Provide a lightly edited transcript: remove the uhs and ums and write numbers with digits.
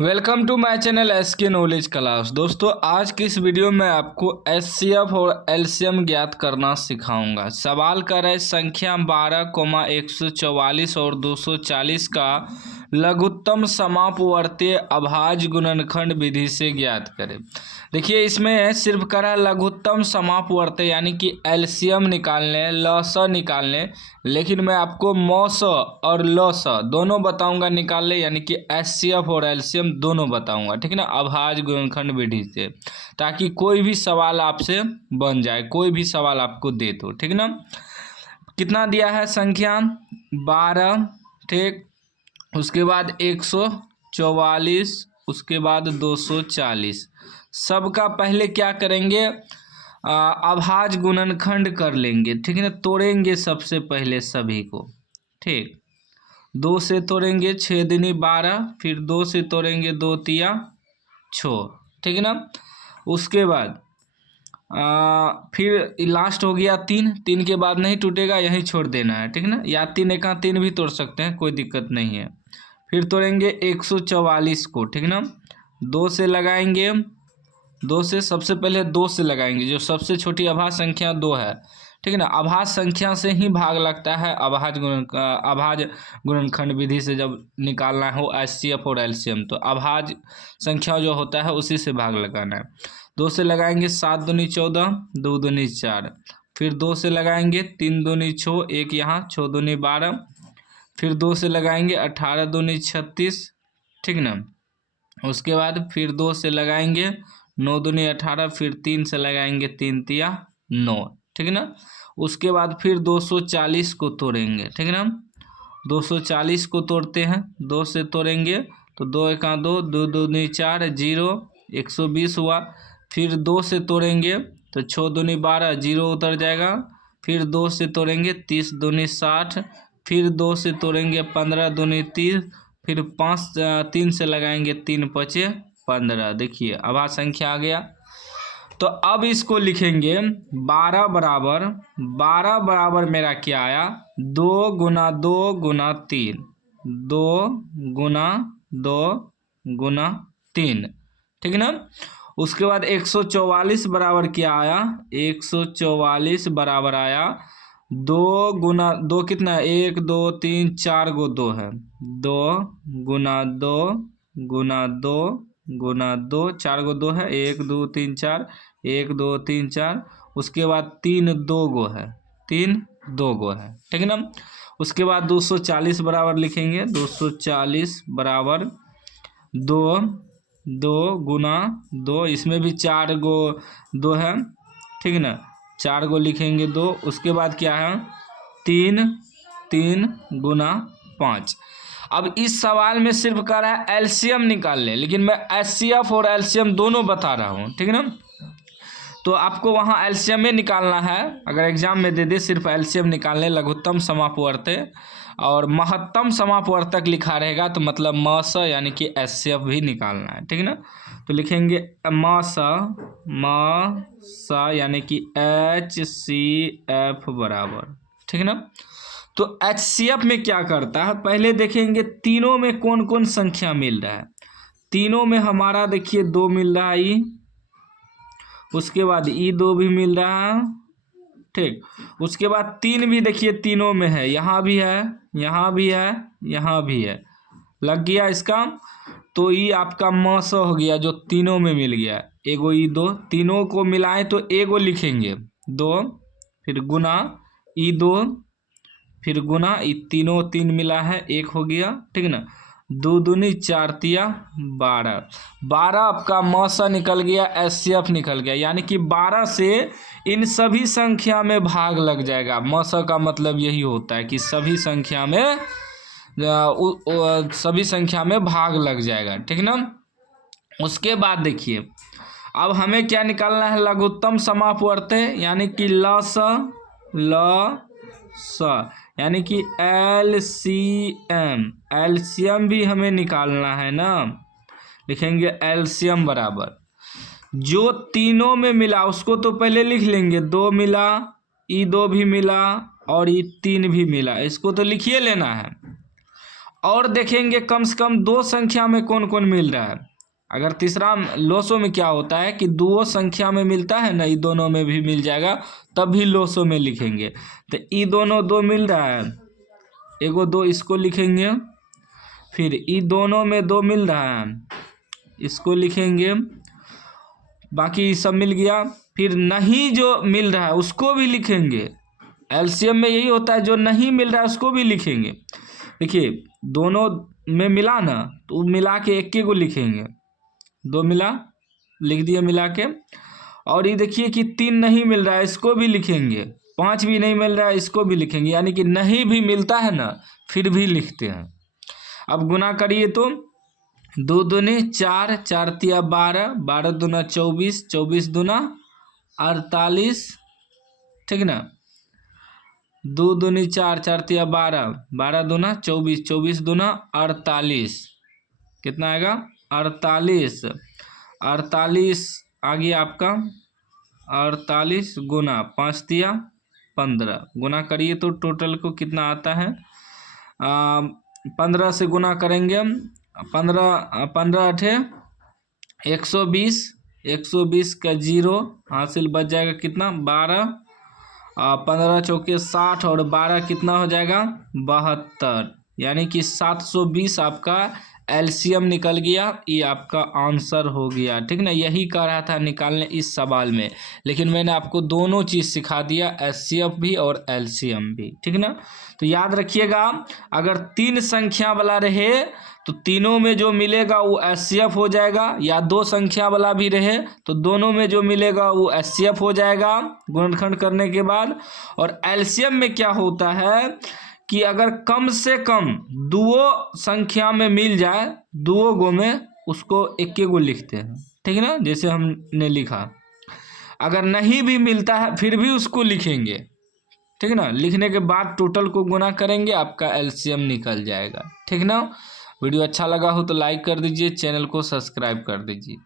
Welcome to my channel SK knowledge class. दोस्तों, आज की इस वीडियो में आपको एचसीएफ और एलसीएम ज्ञात करना सिखाऊंगा। सवाल कर रहे संख्या 12,144 और 240 का लघुत्तम समापवर्तीय अभाज्य गुणनखंड विधि से ज्ञात करें। देखिए, इसमें सिर्फ करा लघुत्तम समापवर्तीय यानी कि एलसीएम निकालने, लस निकालने, लेकिन मैं आपको मौस और लस दोनों बताऊंगा निकालने, यानी कि एचसीएफ और एलसीएम दोनों बताऊंगा, ठीक है ना, अभाज्य गुणनखंड विधि से, ताकि कोई भी सवाल आपसे बन जाए, कोई भी सवाल आपको दे तो, ठीक है ना। कितना दिया है संख्या 12, ठीक, उसके बाद 144, उसके बाद 240। सबका पहले क्या करेंगे, अभाज्य गुणनखंड कर लेंगे, ठीक है ना, तोड़ेंगे सबसे पहले सभी को, ठीक। 2 से तोड़ेंगे 6 दूनी 12, फिर 2 से तोड़ेंगे 2 तिया 6, ठीक है ना। उसके बाद फिर लास्ट हो गया 3, 3 के बाद नहीं टूटेगा, यहीं छोड़ देना है, ठीक है ना, या 3 एका 3 भी तोड़ सकते हैं, कोई दिक्कत नहीं है। फिर तोड़ेंगे 144 को, ठीक है ना, 2 से लगाएंगे, 2 से सबसे पहले 2 से लगाएंगे, जो सबसे छोटी अभाज्य संख्या 2 है, ठीक है ना। अभाज्य संख्या से ही भाग लगता है अभाज्य गुणनखंड विधि से जब निकालना हो एचसीएफ और एलसीएम, तो अभाज्य संख्या जो होता है उसी से भाग लगाना है। 2 से लगाएंगे 7 दूनी 14, 2 दूनी 4, फिर 2 से लगाएंगे 3 दूनी 6, एक यहाँ 6 दूनी 12, फिर 2 से लगाएंगे 18 दूनी 36, ठीक ना। उसके बाद फिर 2 से लगाएंगे 9 दूनी 18, फिर 3 से लगाएंगे 3 तिया 9, ठीक है ना। उसके बाद फिर 240 को तोड़ेंगे, ठीक है ना, 240 को तोड़ते हैं, 2 से तोड़ेंगे तो 2 एका 2, 2 दूनी 4, 0, 120 हुआ। फिर 2 से तोड़ेंगे तो 6 दूनी 12, 0 उतर जाएगा। फिर 2 से तोड़ेंगे 30 दूनी 60, फिर 2 से तोड़ेंगे 15 दूनी 30, फिर 3 से लगाएंगे 3 पचे 15। देखिए अभाज्य संख्या आ गया। तो अब इसको लिखेंगे 12 बराबर मेरा क्या आया, 2 गुना 2 गुना 3, 2 गुना 2 गुना 3, ठीक है ना। उसके बाद 144 बराबर क्या आया, 144 बराबर आया 2 गुना 2, कितना है, 1 2 3 4 गो 2 है, 2 गुना 2 गुना 2 गुना 2, 4 गो 2 है, 1 2 3 4, 1 2 3 4। उसके बाद 3 2 गो है, 3 2 गो है, ठीक है ना। उसके बाद 240 बराबर लिखेंगे, 240 बराबर 2 2 गुना 2, इसमें भी 4 गो 2 है, ठीक है ना, 4 गो लिखेंगे 2। उसके बाद क्या है, 3 3 गुना 5। अब इस सवाल में सिर्फ कह रहा है एलसीएम निकाल ले, लेकिन मैं एचसीएफ और एलसीएम दोनों बता रहा हूँ, ठीक है ना। तो आपको वहाँ एलसीएम में निकालना है, अगर एग्जाम में दे दे सिर्फ एलसीएम निकालने, लघुत्तम समापवर्तीय और महत्तम समापवर्तक लिखा रहेगा तो मतलब मस यानी कि एचसीएफ भी निकालना है, ठीक है ना। तो लिखेंगे मस यानी कि एचसीएफ बराबर, ठीक है ना। तो एचसीएफ में क्या करता है, पहले देखेंगे तीनों में कौन कौन संख्या मिल रहा है। तीनों में हमारा देखिए 2 मिल रहा है, उसके बाद E2 भी मिल रहा है, ठीक। उसके बाद 3 भी देखिए तीनों में है, यहाँ भी है, यहाँ भी है, यहाँ भी है, लग गया इसका। तो ये आपका मस हो गया जो तीनों में मिल गया, एगो E2, तीनों को मिलाएं तो एगो लिखेंगे 2, फिर गुना E2, फिर गुना तीनों 3 मिला है 1 हो गया, ठीक है ना। 2 दूनी 4 तिया 12, 12 आपका मौसा निकल गया, एचसीएफ निकल गया, यानी कि 12 से इन सभी संख्या में भाग लग जाएगा। मौसा का मतलब यही होता है कि सभी संख्या में भाग लग जाएगा, ठीक है ना। उसके बाद देखिए अब हमें क्या निकालना है, लघुत्तम समापवर्तीय यानी कि लस यानी कि एलसीएम भी हमें निकालना है ना। लिखेंगे एलसीएम बराबर जो तीनों में मिला उसको तो पहले लिख लेंगे, 2 मिला, E2 भी मिला और E3 भी मिला, इसको तो लिखिए लेना है। और देखेंगे कम से कम दो संख्या में कौन कौन मिल रहा है। अगर तीसरा लोसो में क्या होता है कि दो संख्या में मिलता है ना, ये दोनों में भी मिल जाएगा, तब भी लोसो में लिखेंगे। तो ये दोनों दो मिल रहा है, एगो दो इसको लिखेंगे, फिर ये दोनों में दो मिल रहा है, इसको लिखेंगे, बाकी सब मिल गया। फिर नहीं जो मिल रहा है उसको भी लिखेंगे। एलसीएम में यही होता है, जो नहीं मिल रहा है उसको भी लिखेंगे। देखिए दोनों में मिला ना, तो मिला के एक को लिखेंगे, दो मिला लिख दिए मिला के। और ये देखिए कि 3 नहीं मिल रहा है, इसको भी लिखेंगे, 5 भी नहीं मिल रहा है, इसको भी लिखेंगे। यानी कि नहीं भी मिलता है ना, फिर भी लिखते हैं। अब गुना करिए तो 2 दूनी 4, 4 तिया 12, 12 दूना 24, 24 दूना 48, ठीक ना। 2 दूनी 4, 4 तिया 12, 12 दूना 24, 24 दूना 48, कितना आएगा 48। 48 आ गया आपका 48 गुना 5 तिया 15, गुना करिए तो टोटल को कितना आता है 15 से गुना करेंगे, 15 अठे 120, 120 का 0 हासिल बच जाएगा कितना 12, 15 चौके 60 और 12 कितना हो जाएगा 72, यानी कि 720 आपका एलसीएम निकल गया। ये आपका आंसर हो गया, ठीक ना। यही कह रहा था निकालने इस सवाल में, लेकिन मैंने आपको दोनों चीज़ सिखा दिया, एचसीएफ भी और एलसीएम भी, ठीक ना। तो याद रखिएगा, अगर 3 संख्या वाला रहे तो तीनों में जो मिलेगा वो एचसीएफ हो जाएगा, या 2 संख्या वाला भी रहे तो दोनों में जो मिलेगा वो एचसीएफ हो जाएगा गुणनखंड करने के बाद। और एलसीएम में क्या होता है कि अगर कम से कम 2 संख्या में मिल जाए, 2 गो में, उसको 1 गो लिखते हैं, ठीक है ना, जैसे हमने लिखा। अगर नहीं भी मिलता है फिर भी उसको लिखेंगे, ठीक है ना। लिखने के बाद टोटल को गुना करेंगे, आपका एलसीएम निकल जाएगा, ठीक ना। वीडियो अच्छा लगा हो तो लाइक कर दीजिए, चैनल को सब्सक्राइब कर दीजिए।